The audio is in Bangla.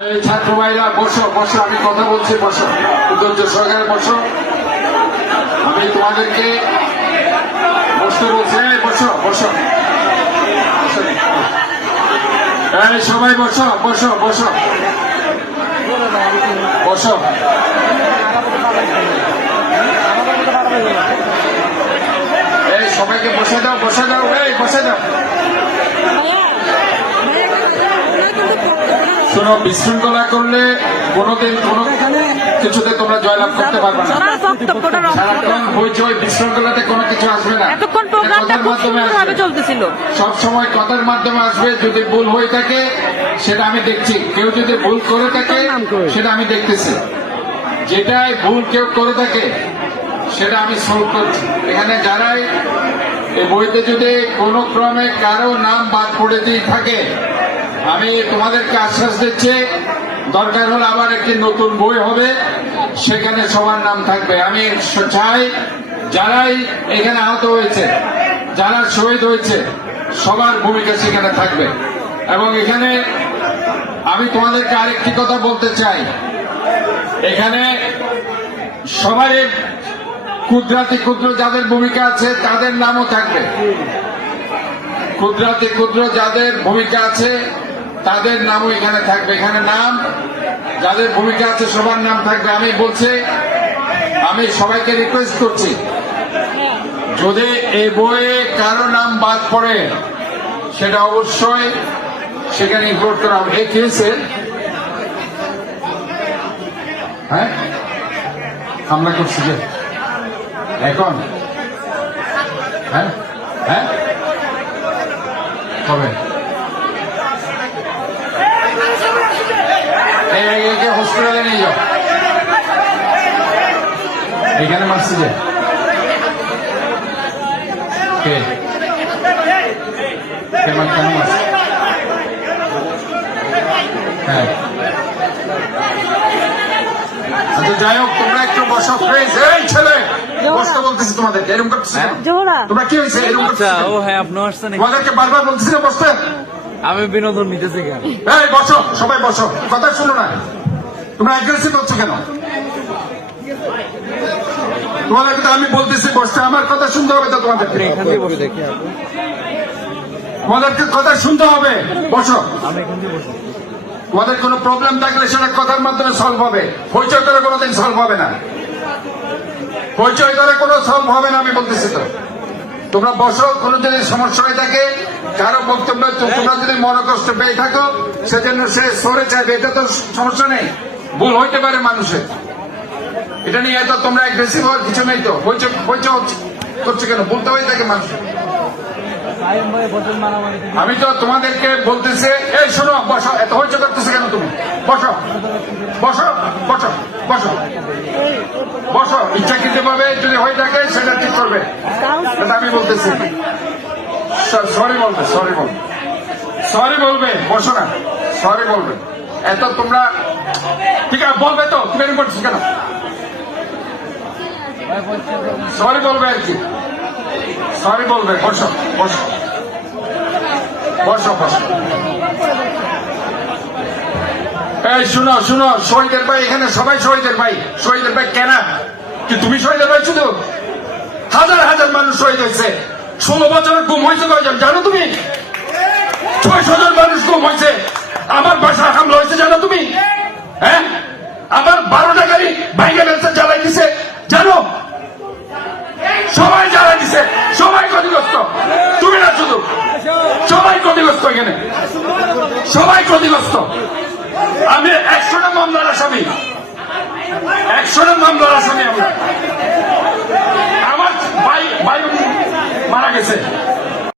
ছাত্র ভাইরা, বসো বসো, আমি কথা বলছি, বসো। ধৈর্য সহকারে বসো। আমি তোমাদেরকে বসতে বলছি। বসো বসো। সবাই বসো বসো বসো। বসো। এই, সবাইকে বসে দাও বসে দাও, এই, বসে দাও। শোনো বিশৃঙ্খলা করলে কোনোদিন কোনো কিছুতে তোমরা জয়লাভ করতে পারবে না। সারাক্ষণ হইচই বিশৃঙ্খলাতে কোনো কিছু আসবে না। কথার মাধ্যমে সব সময় কথার মাধ্যমে আসবে যদি ভুল হয়ে থাকে সেটা আমি দেখছি। কেউ যদি ভুল করে থাকে সেটা আমি দেখতেছি। যেটাই ভুল কেউ করে থাকে সেটা আমি সলভ করছি। এখানে যারাই এই বইতে যদি কোনো ক্রমে কারও নাম বাদ পড়ে দিয়ে থাকে আমি তোমাদেরকে আশ্বাস দিচ্ছি, দরকার হলে আবার একটি নতুন বই হবে, সেখানে সবার নাম থাকবে। আমি চাই, যারাই এখানে আহত হয়েছে, যারা শহীদ হয়েছে, সবার ভূমিকা সেখানে থাকবে। এবং এখানে আমি তোমাদেরকে আরেকটি কথা বলতে চাই। এখানে সবাই ক্ষুদ্রাতি ক্ষুদ্র যাদের ভূমিকা আছে, তাদের নামও থাকবে। ক্ষুদ্রাতি ক্ষুদ্র যাদের ভূমিকা আছে তাদের নামও এখানে থাকবে। এখানে নাম, যাদের ভূমিকা আছে, সবার নাম থাকবে। আমি বলছি, আমি সবাইকে রিকোয়েস্ট করছি, যদি এই বইয়ে কারও নাম বাদ পড়ে, সেটা অবশ্যই সেখানে ইনক্লুড করা হবে। এই কেসে হ্যাঁ? হামলা করছি যে? এখন? হ্যাঁ? হ্যাঁ? কবে এই এই- একে হসপিটালে নিয়ে যাও। এখানে মারছি যে। কে? কেমন হ্যাঁ। আচ্ছা যাই হোক তোমরা একটু বসো এই ছেলে বসতে বলতেছি তোমাদেরকে এরকম করতেছি তোমরা কি হয়েছে? এরকম আচ্ছা ও হ্যাঁ আপনি আসছেন? তোমাদেরকে বারবার বলতেছি না বসতে। আমি বিনোদন নিতেছি কেন? এই বসো সবাই বসো। কথা শুনো না। তোমরা অ্যাগ্রেসিভ হচ্ছ কেন? তোমাদেরকে তো আমি বলতেছি বসতে আমার কথা শুনতে হবে তো বসে তোমাদেরকে কথা শুনতে হবে বসো। তোমাদের কোনো প্রবলেম থাকলে সেটা কথার মাধ্যমে সলভ হবে। পরিচয় করে কোনোদিন সলভ হবে না। পরিচয় করে কোনো সলভ হবে না আমি বলতেছি তো। তোমরা বসো কোনো যদি সমস্যা হয়ে থাকে কারও বক্তব্য তো- তোমরা যদি মনকষ্ট পেয়ে থাকো সেজন্য সে সরে চাইবে এটা তো সমস্যা নেই। ভুল হইতে পারে মানুষের। এটা নিয়ে এত তোমরা অ্যাগ্রেসিভ হওয়ার কিছু নেই তো। হচ্ছে- করছে কেন? বলতে হয়ে থাকে মানুষের। আমি তো তোমাদেরকে বলতেছে, এই শোনো, বসো। এত হইচ করতেছে কেন তুমি? বসো। বসো বসো বসো। বসো। ইচ্ছাকৃত ভাবে যদি হয়ে থাকে, সেটা ঠিক করবে। এটা আমি বলতেছি। সরি বলবে সরি বলবে। সরি বলবে, বসো না। সরি বলবে। এত তোমরা ঠিক আছে, বলবে তো, তুমি এরকম করছিস কেন? সরি বলবে আর কি। সরি বলবে, বসো বসো। বসো বসো। এই, শুনো শুনো, শহীদের ভাই এখানে, সবাই শহীদের ভাই। শহীদের ভাই কেনা? কি তুমি শহীদের ভাই শুধু? হাজার হাজার মানুষ শহীদ হয়েছে। ষোলো বছরের গুম হয়েছে কয়জন, জানো তুমি? ছয়শো জন মানুষ গুম হয়েছে। আমার বাসায় হামলা হয়েছে, জানো তুমি? হ্যাঁ? আমার বারোটা গাড়ি ভাইগে ফেলছে, জ্বালাই দিছে। জানো? সবাই জ্বালাই দিছে, সবাই ক্ষতিগ্রস্ত। তুমি না শুধু। সবাই ক্ষতিগ্রস্ত এখানে। সবাই ক্ষতিগ্রস্ত। আমি একশোটা মামলার আসামি। একশোটা মামলার আসামি আমরা আমার ভাই ভাই মারা গেছে।